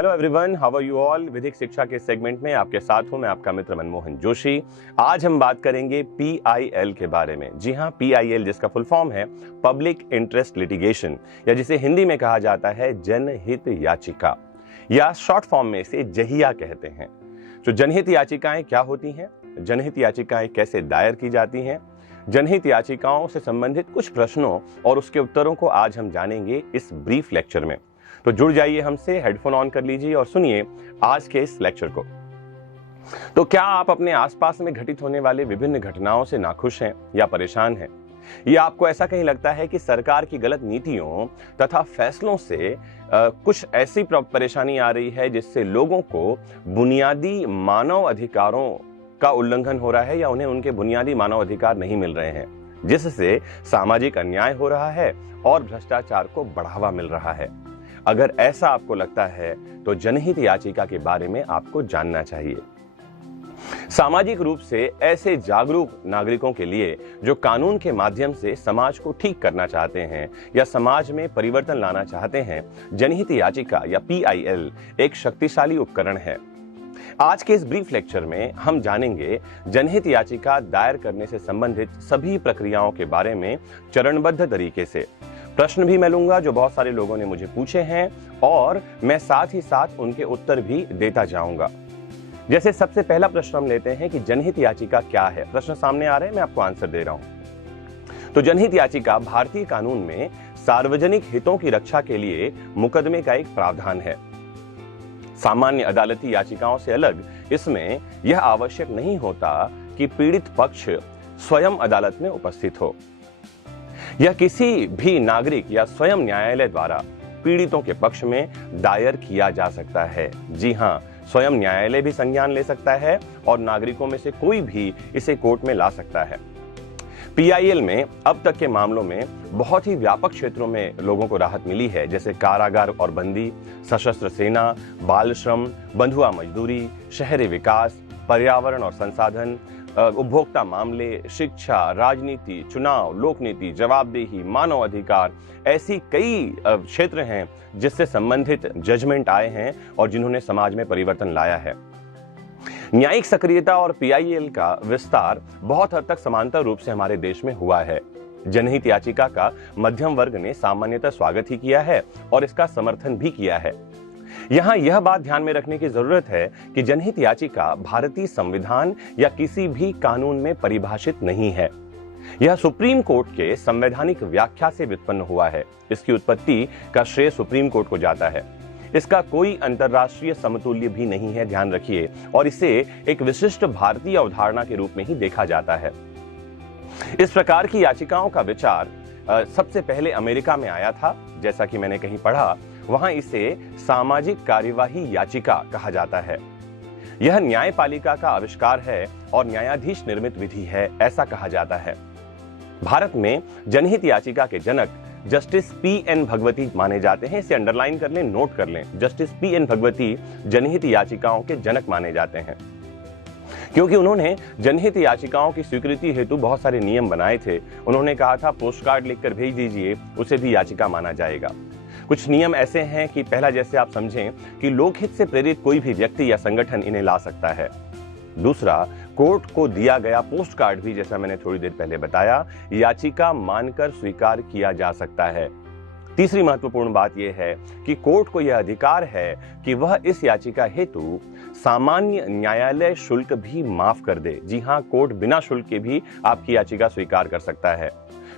Hello everyone, how are you all. विधिक शिक्षा के सेगमेंट में आपके साथ हूं मैं, आपका मित्र मनमोहन जोशी। आज हम बात करेंगे PIL के बारे में। जी हां, PIL जिसका फुल फॉर्म है पब्लिक इंटरेस्ट लिटिगेशन, या जिसे हिंदी में कहा जाता है जनहित याचिका, या शॉर्ट फॉर्म में इसे जहिया कहते हैं। तो जनहित याचिकाएं क्या होती हैं, जनहित याचिकाएं कैसे दायर की जाती हैं, जनहित याचिकाओं से संबंधित कुछ प्रश्नों और उसके उत्तरों को आज हम जानेंगे इस ब्रीफ लेक्चर में। तो जुड़ जाइए हमसे, हेडफोन ऑन कर लीजिए और सुनिए आज के इस लेक्चर को। तो क्या आप अपने आसपास में घटित होने वाले विभिन्न घटनाओं से नाखुश हैं या परेशान हैं? या आपको ऐसा कहीं लगता है कि सरकार की गलत नीतियों तथा फैसलों से कुछ ऐसी परेशानी आ रही है जिससे लोगों को बुनियादी मानव अधिकारों का उल्लंघन हो रहा है, या उन्हें उनके बुनियादी मानव अधिकार नहीं मिल रहे हैं, जिससे सामाजिक अन्याय हो रहा है और भ्रष्टाचार को बढ़ावा मिल रहा है? अगर ऐसा आपको लगता है तो जनहित याचिका के बारे में आपको जानना चाहिए। सामाजिक रूप से ऐसे जागरूक नागरिकों के लिए जो कानून के माध्यम से समाज को ठीक करना चाहते हैं या समाज में परिवर्तन लाना चाहते हैं, जनहित याचिका या PIL एक शक्तिशाली उपकरण है। आज के इस ब्रीफ लेक्चर में हम जानेंगे जनहित याचिका दायर करने से संबंधित सभी प्रक्रियाओं के बारे में चरणबद्ध तरीके से। प्रश्न भी मैं लूंगा जो बहुत सारे लोगों ने मुझे पूछे हैं, और मैं साथ ही साथ उनके उत्तर भी देता जाऊंगा। जैसे सबसे पहला प्रश्न हम लेते हैं कि जनहित याचिका क्या है। प्रश्न सामने आ रहे हैं, मैं आपको आंसर दे रहा हूं। तो जनहित याचिका भारतीय कानून में सार्वजनिक हितों की रक्षा के लिए मुकदमे का एक प्रावधान है। सामान्य अदालती याचिकाओं से अलग इसमें यह आवश्यक नहीं होता कि पीड़ित पक्ष स्वयं अदालत में उपस्थित हो। यह किसी भी नागरिक या स्वयं न्यायालय द्वारा पीड़ितों के पक्ष में दायर किया जा सकता है। जी हां, स्वयं न्यायालय भी संज्ञान ले सकता है और नागरिकों में से कोई भी इसे कोर्ट में ला सकता है। PIL में अब तक के मामलों में बहुत ही व्यापक क्षेत्रों में लोगों को राहत मिली है, जैसे कारागार और बंदी, सशस्त्र सेना, बाल श्रम, बंधुआ मजदूरी, शहरी विकास, पर्यावरण और संसाधन, उपभोक्ता मामले, शिक्षा, राजनीति, चुनाव, लोकनीति, जवाबदेही, मानव अधिकार। ऐसी कई क्षेत्र हैं जिससे संबंधित जजमेंट आए हैं और जिन्होंने समाज में परिवर्तन लाया है। न्यायिक सक्रियता और PIL का विस्तार बहुत हद तक समांतर रूप से हमारे देश में हुआ है। जनहित याचिका का मध्यम वर्ग ने सामान्यतः स्वागत ही किया है और इसका समर्थन भी किया है। यहां यह बात ध्यान में रखने की जरूरत है कि जनहित याचिका भारतीय संविधान या किसी भी कानून में परिभाषित नहीं है। यह सुप्रीम कोर्ट के संवैधानिक व्याख्या से व्युत्पन्न हुआ है। इसकी उत्पत्ति का श्रेय सुप्रीम कोर्ट को जाता है। इसका कोई अंतर्राष्ट्रीय समतुल्य भी नहीं है, ध्यान रखिए, और इसे एक विशिष्ट भारतीय अवधारणा के रूप में ही देखा जाता है। इस प्रकार की याचिकाओं का विचार सबसे पहले अमेरिका में आया था। जैसा कि मैंने कहीं पढ़ा, वहां इसे सामाजिक कार्यवाही याचिका कहा जाता है। यह न्यायपालिका का आविष्कार है और न्यायाधीश निर्मित विधि है, ऐसा कहा जाता है। भारत में जनहित याचिका के जनक जस्टिस PN भगवती माने जाते हैं। इसे अंडरलाइन कर लें, नोट कर लें। जस्टिस PN भगवती जनहित याचिकाओं के जनक माने जाते हैं, क्योंकि उन्होंने जनहित याचिकाओं की स्वीकृति हेतु बहुत सारे नियम बनाए थे। उन्होंने कहा था पोस्ट कार्ड लिखकर भेज दीजिए, उसे भी याचिका माना जाएगा। कुछ नियम ऐसे हैं कि पहला, जैसे आप समझें कि लोकहित से प्रेरित कोई भी व्यक्ति या संगठन इन्हें ला सकता है। दूसरा, कोर्ट को दिया गया पोस्ट कार्ड भी, जैसा मैंने थोड़ी देर पहले बताया, याचिका मानकर स्वीकार किया जा सकता है। तीसरी महत्वपूर्ण बात यह है कि कोर्ट को यह अधिकार है कि वह इस याचिका हेतु सामान्य न्यायालय शुल्क भी माफ कर दे। जी हां, कोर्ट बिना शुल्क के भी आपकी याचिका स्वीकार कर सकता है।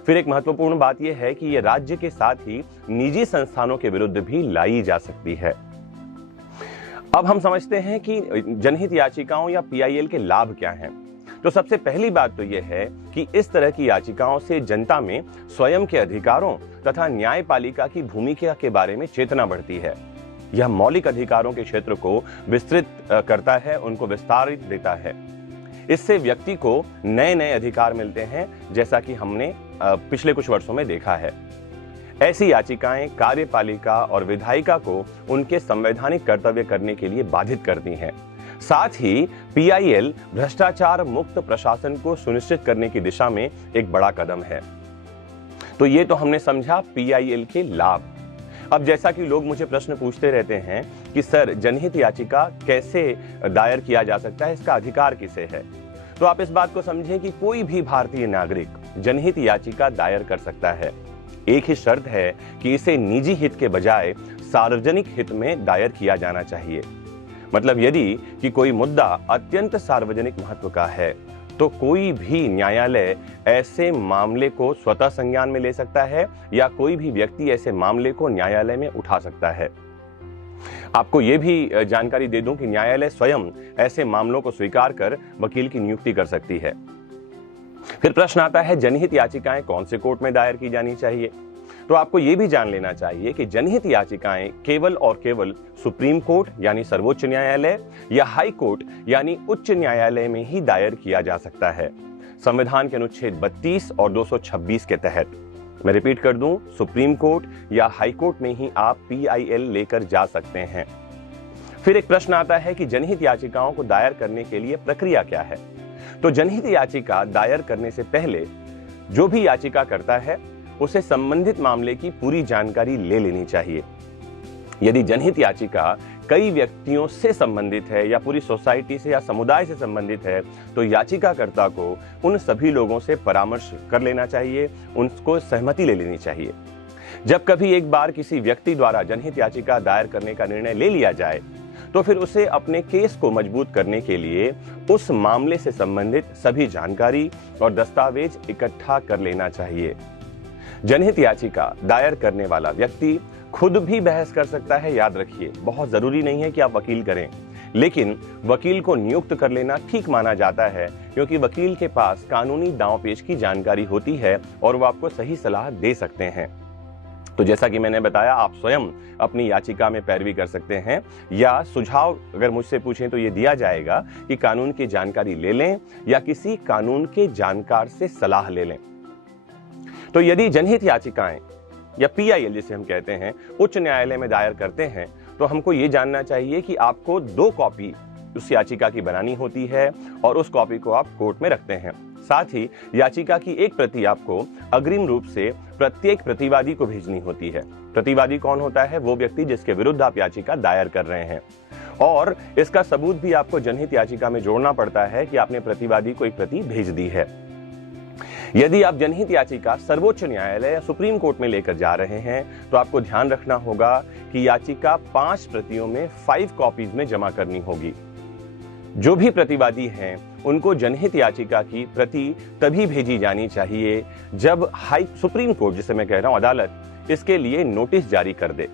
फिर एक महत्वपूर्ण बात यह है कि यह राज्य के साथ ही निजी संस्थानों के विरुद्ध भी लाई जा सकती है। अब हम समझते हैं कि जनहित याचिकाओं या PIL के लाभ क्या हैं। तो सबसे पहली बात तो यह है कि इस तरह की याचिकाओं से जनता में स्वयं के अधिकारों तथा न्यायपालिका की भूमिका के बारे में चेतना बढ़ती है। यह मौलिक अधिकारों के क्षेत्र को विस्तृत करता है, उनको विस्तारित देता है। इससे व्यक्ति को नए नए अधिकार मिलते हैं, जैसा कि हमने पिछले कुछ वर्षों में देखा है। ऐसी याचिकाएं कार्यपालिका और विधायिका को उनके संवैधानिक कर्तव्य करने के लिए बाधित करती हैं। साथ ही PIL भ्रष्टाचार मुक्त प्रशासन को सुनिश्चित करने की दिशा में एक बड़ा कदम है। तो ये तो हमने समझा PIL के लाभ। अब जैसा कि लोग मुझे प्रश्न पूछते रहते हैं कि सर जनहित याचिका कैसे दायर किया जा सकता है, इसका अधिकार किसे है। तो आप इस बात को समझें कि कोई भी भारतीय नागरिक जनहित याचिका दायर कर सकता है। एक ही शर्त है कि इसे निजी हित के बजाय सार्वजनिक हित में दायर किया जाना चाहिए। मतलब यदि कि कोई मुद्दा अत्यंत सार्वजनिक महत्व का है तो कोई भी न्यायालय ऐसे मामले को स्वतः संज्ञान में ले सकता है या कोई भी व्यक्ति ऐसे मामले को न्यायालय में उठा सकता है। आपको यह भी जानकारी दे दूं कि न्यायालय स्वयं ऐसे मामलों को स्वीकार कर वकील की नियुक्ति कर सकती है। फिर प्रश्न आता है जनहित याचिकाएं कौन से कोर्ट में दायर की जानी चाहिए। तो आपको यह भी जान लेना चाहिए कि जनहित याचिकाएं केवल और केवल सुप्रीम कोर्ट यानी सर्वोच्च न्यायालय या हाई कोर्ट यानी उच्च न्यायालय में ही दायर किया जा सकता है, संविधान के अनुच्छेद 32 और 226 के तहत। मैं रिपीट कर दूं, सुप्रीम कोर्ट या हाई कोर्ट में ही आप PIL लेकर जा सकते हैं। फिर एक प्रश्न आता है कि जनहित याचिकाओं को दायर करने के लिए प्रक्रिया क्या है। तो जनहित याचिका दायर करने से पहले जो भी याचिका करता है उसे संबंधित मामले की पूरी जानकारी ले लेनी चाहिए। यदि जनहित याचिका कई व्यक्तियों से संबंधित है या पूरी सोसाइटी से या समुदाय से संबंधित है तो याचिकाकर्ता को उन सभी लोगों से परामर्श कर लेना चाहिए, उनको सहमति ले लेनी चाहिए। जब कभी एक बार किसी व्यक्ति द्वारा जनहित याचिका दायर करने का निर्णय ले लिया जाए तो फिर उसे अपने केस को मजबूत करने के लिए उस मामले से संबंधित सभी जानकारी और दस्तावेज इकट्ठा कर लेना चाहिए। जनहित याचिका दायर करने वाला व्यक्ति खुद भी बहस कर सकता है। याद रखिए, बहुत जरूरी नहीं है कि आप वकील करें, लेकिन वकील को नियुक्त कर लेना ठीक माना जाता है क्योंकि वकील के पास कानूनी दांवपेच की जानकारी होती है और वो आपको सही सलाह दे सकते हैं। तो जैसा कि मैंने बताया, आप स्वयं अपनी याचिका में पैरवी कर सकते हैं या सुझाव अगर मुझसे पूछें तो ये दिया जाएगा कि कानून की जानकारी ले लें या किसी कानून के जानकार से सलाह ले लें। तो यदि जनहित याचिकाएं या PIL जिसे हम कहते हैं उच्च न्यायालय में दायर करते हैं तो हमको ये जानना चाहिए कि आपको 2 कॉपी उस याचिका की बनानी होती है और उस कॉपी को आप कोर्ट में रखते हैं। साथ ही याचिका की एक प्रति आपको अग्रिम रूप से प्रत्येक प्रतिवादी को भेजनी होती है। प्रतिवादी कौन होता है? वो व्यक्ति जिसके विरुद्ध आप याचिका दायर कर रहे हैं। और इसका सबूत भी आपको जनहित याचिका में जोड़ना पड़ता है कि आपने प्रतिवादी को एक प्रति भेज दी है। यदि आप जनहित याचिका सर्वोच्च न्यायालय या सुप्रीम कोर्ट में लेकर जा रहे हैं तो आपको ध्यान रखना होगा कि याचिका 5 प्रतियों में 5 कॉपीज में जमा करनी होगी। जो भी प्रतिवादी हैं उनको जनहित याचिका की प्रति तभी भेजी जानी चाहिए जब सुप्रीम कोर्ट, जिसे मैं कह रहा हूं अदालत, इसके लिए नोटिस जारी कर दे।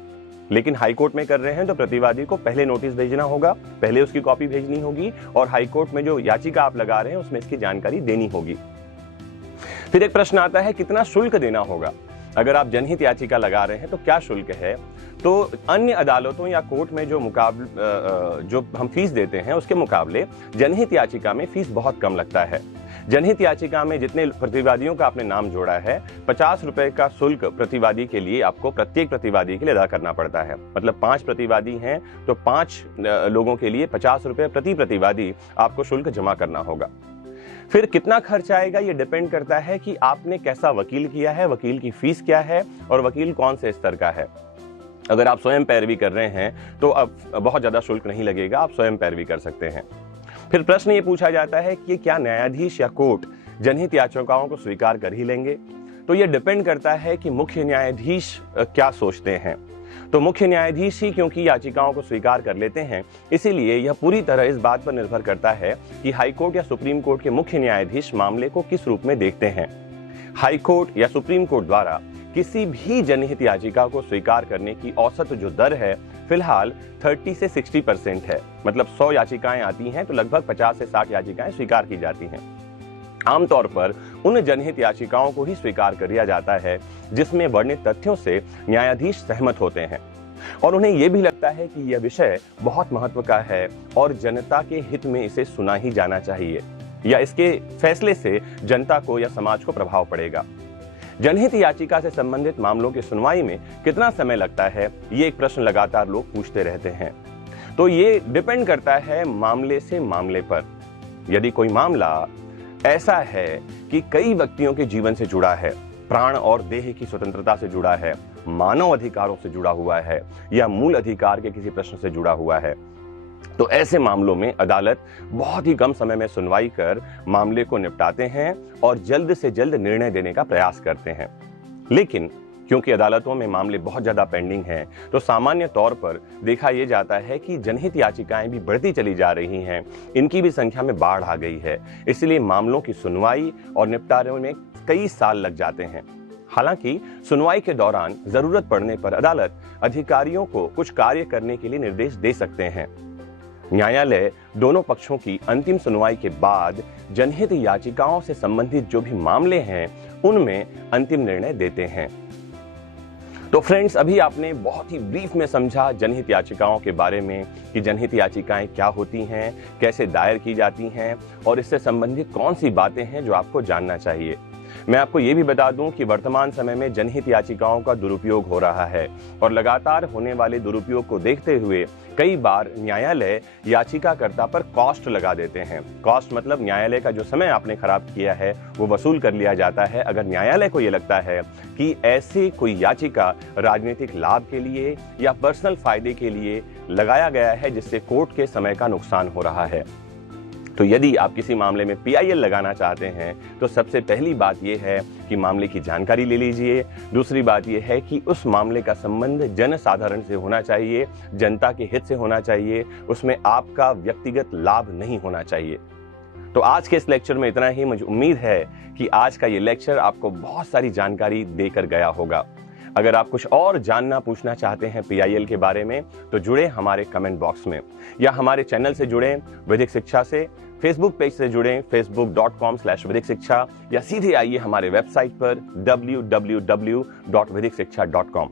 लेकिन हाई कोर्ट में कर रहे हैं तो प्रतिवादी को पहले नोटिस भेजना होगा, पहले उसकी कॉपी भेजनी होगी और हाई कोर्ट में जो याचिका आप लगा रहे हैं उसमें इसकी जानकारी देनी होगी। फिर एक प्रश्न आता है कितना शुल्क देना होगा। अगर आप जनहित याचिका लगा रहे हैं तो क्या शुल्क है। तो अन्य अदालतों या कोर्ट में जो हम फीस देते हैं उसके मुकाबले जनहित याचिका में फीस बहुत कम लगता है। जनहित याचिका में जितने प्रतिवादियों का आपने नाम जोड़ा है 50 रुपए का शुल्क प्रतिवादी के लिए आपको प्रत्येक प्रतिवादी के लिए अदा करना पड़ता है। मतलब 5 प्रतिवादी हैं तो 5 लोगों के लिए 50 रुपए प्रति प्रतिवादी आपको शुल्क जमा करना होगा। फिर कितना खर्च आएगा ये डिपेंड करता है कि आपने कैसा वकील किया है, वकील की फीस क्या है और वकील कौन से स्तर का है। अगर आप स्वयं पैरवी कर रहे हैं तो अब बहुत ज्यादा शुल्क नहीं लगेगा, आप स्वयं पैरवी कर सकते हैं। फिर प्रश्न ये पूछा जाता है कि क्या न्यायाधीश या कोर्ट जनहित याचिकाओं को स्वीकार कर ही लेंगे। तो ये डिपेंड करता है कि मुख्य न्यायाधीश क्या सोचते हैं। तो मुख्य न्यायाधीश ही क्योंकि याचिकाओं को स्वीकार कर लेते हैं, इसीलिए यह पूरी तरह इस बात पर निर्भर करता है कि हाई कोर्ट या सुप्रीम कोर्ट के मुख्य न्यायाधीश मामले को किस रूप में देखते हैं। हाई कोर्ट या सुप्रीम कोर्ट द्वारा किसी भी जनहित याचिका को स्वीकार करने की औसत जो दर है फिलहाल 30 से 60% है। मतलब 100 याचिकाएं आती हैं तो लगभग 50 से 60 याचिकाएं स्वीकार की जाती हैं। आमतौर पर उन जनहित याचिकाओं को ही स्वीकार कर लिया जाता है जिसमें वर्णित तथ्यों से न्यायाधीश सहमत होते हैं और उन्हें यह भी लगता है कि यह विषय बहुत महत्व का है और जनता के हित में इसे सुना ही जाना चाहिए या इसके फैसले से जनता को या समाज को प्रभाव पड़ेगा। जनहित याचिका से संबंधित मामलों की सुनवाई में कितना समय लगता है, ये एक प्रश्न लगातार लोग पूछते रहते हैं। तो ये डिपेंड करता है मामले से मामले पर। यदि कोई मामला ऐसा है कि कई व्यक्तियों के जीवन से जुड़ा है, प्राण और देह की स्वतंत्रता से जुड़ा है, मानव अधिकारों से जुड़ा हुआ है या मूल अधिकार के किसी प्रश्न से जुड़ा हुआ है, तो ऐसे मामलों में अदालत बहुत ही कम समय में सुनवाई कर मामले को निपटाते हैं और जल्द से जल्द निर्णय देने का प्रयास करते हैं। लेकिन क्योंकि अदालतों में मामले बहुत ज्यादा पेंडिंग हैं, तो सामान्य तौर पर देखा यह जाता है कि जनहित याचिकाएं भी बढ़ती चली जा रही हैं, इनकी भी संख्या में बाढ़ आ गई है। इसलिए मामलों की सुनवाई और निपटारे में कई साल लग जाते हैं। हालांकि सुनवाई के दौरान जरूरत पड़ने पर अदालत अधिकारियों को कुछ कार्य करने के लिए निर्देश दे सकते हैं। न्यायालय दोनों पक्षों की अंतिम सुनवाई के बाद जनहित याचिकाओं से संबंधित जो भी मामले हैं उनमें अंतिम निर्णय देते हैं। तो फ्रेंड्स, अभी आपने बहुत ही ब्रीफ में समझा जनहित याचिकाओं के बारे में कि जनहित याचिकाएं क्या होती हैं, कैसे दायर की जाती हैं और इससे संबंधित कौन सी बातें हैं जो आपको जानना चाहिए। मैं आपको ये भी बता दूं कि वर्तमान समय में जनहित याचिकाओं का दुरुपयोग हो रहा है और लगातार होने वाले दुरुपयोग को देखते हुए कई बार न्यायालय याचिकाकर्ता पर कॉस्ट लगा देते हैं। कॉस्ट मतलब न्यायालय का जो समय आपने खराब किया है वो वसूल कर लिया जाता है अगर न्यायालय को ये लगता है कि ऐसी कोई याचिका राजनीतिक लाभ के लिए या पर्सनल फायदे के लिए लगाया गया है जिससे कोर्ट के समय का नुकसान हो रहा है। तो यदि आप किसी मामले में PIL लगाना चाहते हैं तो सबसे पहली बात यह है कि मामले की जानकारी ले लीजिए। दूसरी बात यह है कि उस मामले का संबंध जनसाधारण से होना चाहिए, जनता के हित से होना चाहिए, उसमें आपका व्यक्तिगत लाभ नहीं होना चाहिए। तो आज के इस लेक्चर में इतना ही। मुझे उम्मीद है कि आज का ये लेक्चर आपको बहुत सारी जानकारी देकर गया होगा। अगर आप कुछ और जानना पूछना चाहते हैं PIL के बारे में तो जुड़े हमारे कमेंट बॉक्स में, या हमारे चैनल से जुड़ें विधिक शिक्षा से, फेसबुक पेज से जुड़ें facebook.com/विधिक शिक्षा, या सीधे आइए हमारे वेबसाइट पर www.vidikshikcha.com।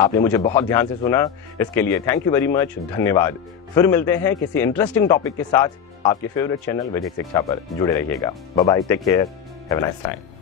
आपने मुझे बहुत ध्यान से सुना, इसके लिए थैंक यू वेरी मच, धन्यवाद। फिर मिलते हैं किसी इंटरेस्टिंग टॉपिक के साथ आपके फेवरेट चैनल विधिक शिक्षा पर। जुड़े रहिएगा। Bye bye, take care, have a nice time.